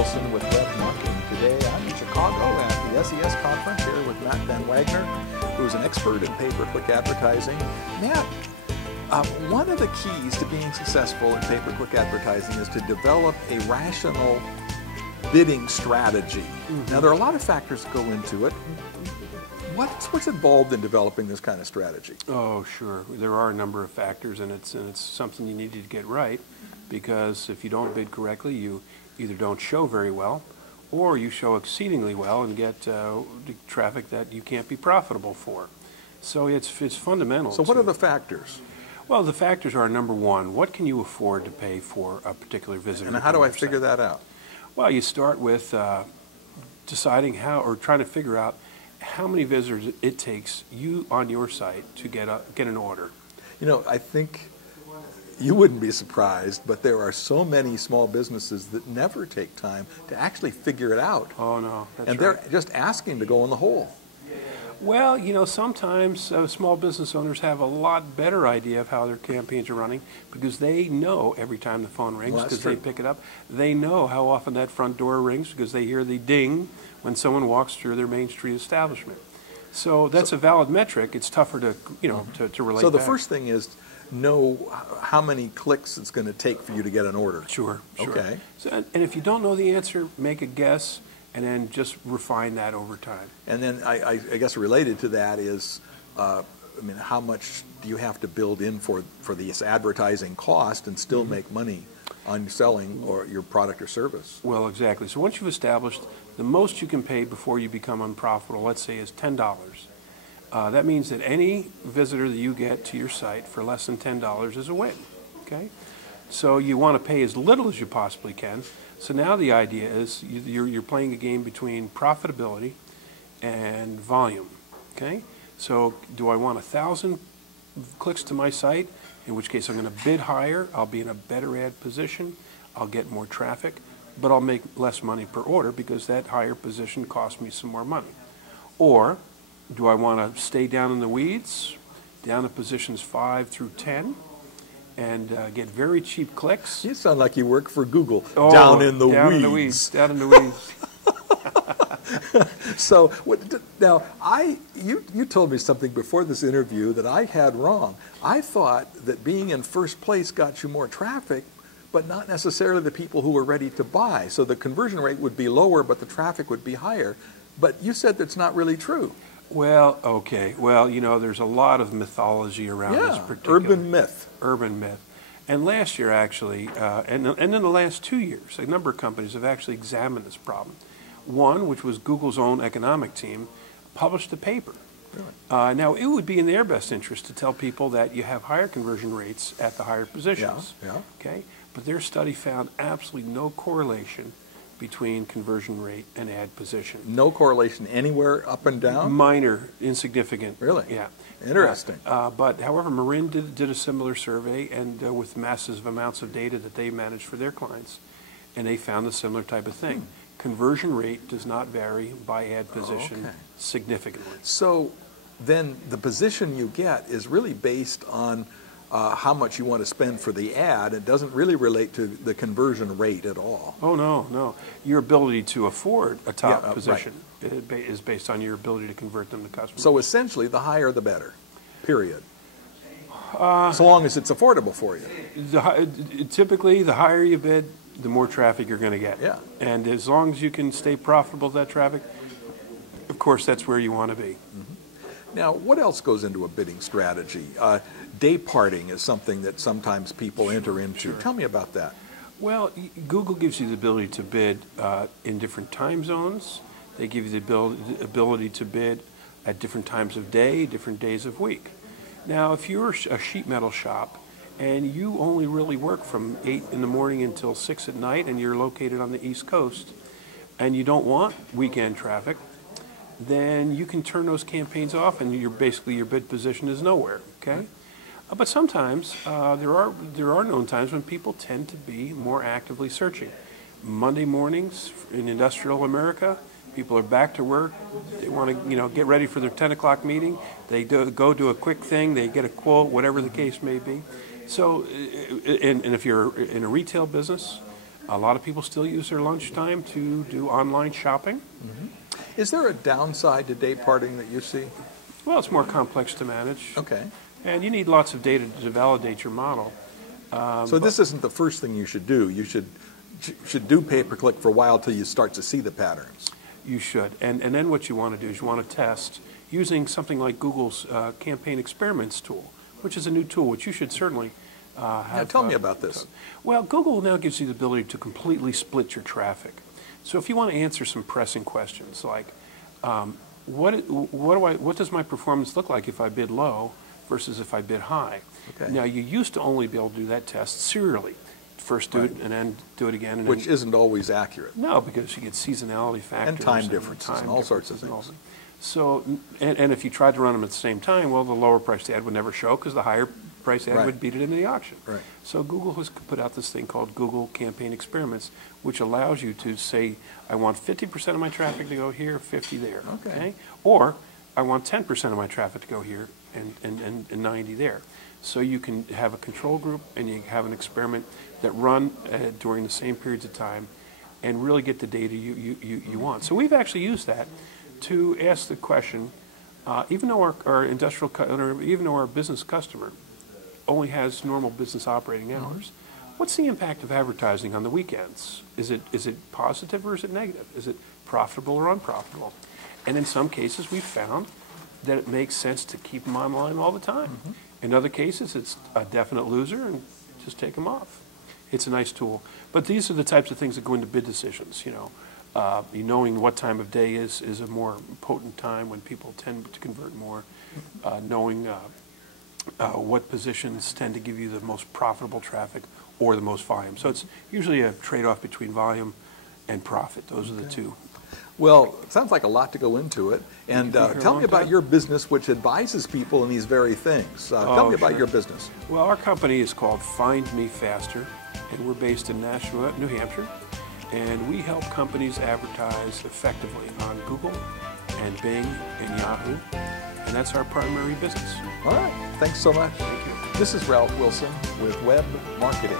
Wilson with Web Marketing. Today I'm in Chicago at the SES conference here with Matt Van Wagner, who's an expert in pay-per-click advertising. Matt, one of the keys to being successful in pay-per-click advertising is to develop a rational bidding strategy. Now, there are a lot of factors that go into it. What's involved in developing this kind of strategy? Oh, sure. There are a number of factors, and it's something you need to get right, because if you don't bid correctly, you either don't show very well, or you show exceedingly well and get traffic that you can't be profitable for. So it's fundamental. So what are the factors? Well, the factors are, number one, what can you afford to pay for a particular visitor? And how do I figure that out? Well, you start with deciding how, or trying to figure out how many visitors it takes you on your site to get an order. You know, I think you wouldn't be surprised, but there are so many small businesses that never take time to actually figure it out. Oh, no, that's and right. they're just asking to go in the hole. Well, you know, sometimes small business owners have a lot better idea of how their campaigns are running because they know every time the phone rings because they pick it up. They know how often that front door rings because they hear the ding when someone walks through their Main Street establishment. So that's a valid metric. It's tougher to, to relate. So the back. first thing is know how many clicks it's going to take for you to get an order. Sure. Okay. So, and if you don't know the answer, make a guess. And then just refine that over time. And then I guess related to that is, how much do you have to build in for this advertising cost and still make money on selling or your product or service? Well, exactly. So once you've established the most you can pay before you become unprofitable, let's say is $10. That means that any visitor that you get to your site for less than $10 is a win. Okay? So you want to pay as little as you possibly can. So now the idea is you're playing a game between profitability and volume, okay? So do I want 1,000 clicks to my site, in which case I'm going to bid higher, I'll be in a better ad position, I'll get more traffic, but I'll make less money per order because that higher position costs me some more money. Or do I want to stay down in the weeds, down to positions 5 through 10, and get very cheap clicks? You sound like you work for Google. Down in the weeds. Down in the weeds. So now, you told me something before this interview that I had wrong. I thought that being in first place got you more traffic, but not necessarily the people who were ready to buy. So the conversion rate would be lower, but the traffic would be higher. But you said that's not really true. Well, okay. Well, there's a lot of mythology around this particular urban myth. Urban myth. And last year, actually, and in the last 2 years, a number of companies have actually examined this problem. One, which was Google's own economic team, published a paper. Really? Now, it would be in their best interest to tell people that you have higher conversion rates at the higher positions. Yeah. Okay? But their study found absolutely no correlation between conversion rate and ad position. No correlation anywhere up and down? Minor, insignificant. Really? Yeah. Interesting. But however, Marin did a similar survey and with massive amounts of data that they managed for their clients, and they found a similar type of thing. Conversion rate does not vary by ad position significantly. So then the position you get is really based on how much you want to spend for the ad. It doesn't really relate to the conversion rate at all. Oh, no. Your ability to afford a top position is based on your ability to convert them to customers. So essentially, the higher the better, period. So long as it's affordable for you. Typically, the higher you bid, the more traffic you're going to get. Yeah. And as long as you can stay profitable with that traffic, of course, that's where you want to be. Now, what else goes into a bidding strategy? Dayparting is something that sometimes people enter into. Tell me about that. Well, Google gives you the ability to bid in different time zones. They give you the ability to bid at different times of day, different days of week. Now, if you're a sheet metal shop and you only really work from 8 in the morning until 6 at night and you're located on the East Coast and you don't want weekend traffic, then you can turn those campaigns off and your bid position is nowhere, okay? But sometimes there are known times when people tend to be more actively searching. Monday mornings in industrial America, people are back to work. They want to get ready for their 10 o'clock meeting. They go do a quick thing. They get a quote, whatever the case may be. So, and if you're in a retail business, A lot of people still use their lunchtime to do online shopping. Is there a downside to day parting that you see? Well, it's more complex to manage. Okay. And you need lots of data to validate your model. So this isn't the first thing you should do. You should do pay-per-click for a while till you start to see the patterns. You should. And then what you want to do is you want to test using something like Google's Campaign Experiments tool, which is a new tool which you should certainly have. Now, tell me about this. Well, Google now gives you the ability to completely split your traffic. So if you want to answer some pressing questions like, what does my performance look like if I bid low versus if I bid high? Okay. Now, you used to only be able to do that test serially. First do it and then do it again. And Which then, isn't always accurate. no, because you get seasonality factors. And time differences and all sorts of things. So, and if you tried to run them at the same time, well, the lower priced ad would never show because the higher priced ad Right. would beat it in the auction. Right. So Google has put out this thing called Google Campaign Experiments, which allows you to say, I want 50% of my traffic to go here, 50 there. Okay. Or I want 10% of my traffic to go here and 90 there. So you can have a control group and you have an experiment that run during the same periods of time and really get the data you want. So we've actually used that to ask the question, even though our industrial, even though our business customer only has normal business operating hours, what's the impact of advertising on the weekends? Is it positive or is it negative? Is it profitable or unprofitable? And in some cases we've found that it makes sense to keep them online all the time. In other cases, it's a definite loser and just take them off. It's a nice tool. But these are the types of things that go into bid decisions, knowing what time of day is a more potent time when people tend to convert more, knowing what positions tend to give you the most profitable traffic or the most volume. So it's usually a trade-off between volume and profit. Those are the two. Well, it sounds like a lot to go into it. And tell me about your business, which advises people in these very things. Tell me about your business. Well, our company is called Find Me Faster, and we're based in Nashville, New Hampshire. And we help companies advertise effectively on Google and Bing and Yahoo. And that's our primary business. All right. Thanks so much. Thank you. This is Ralph Wilson with Web Marketing.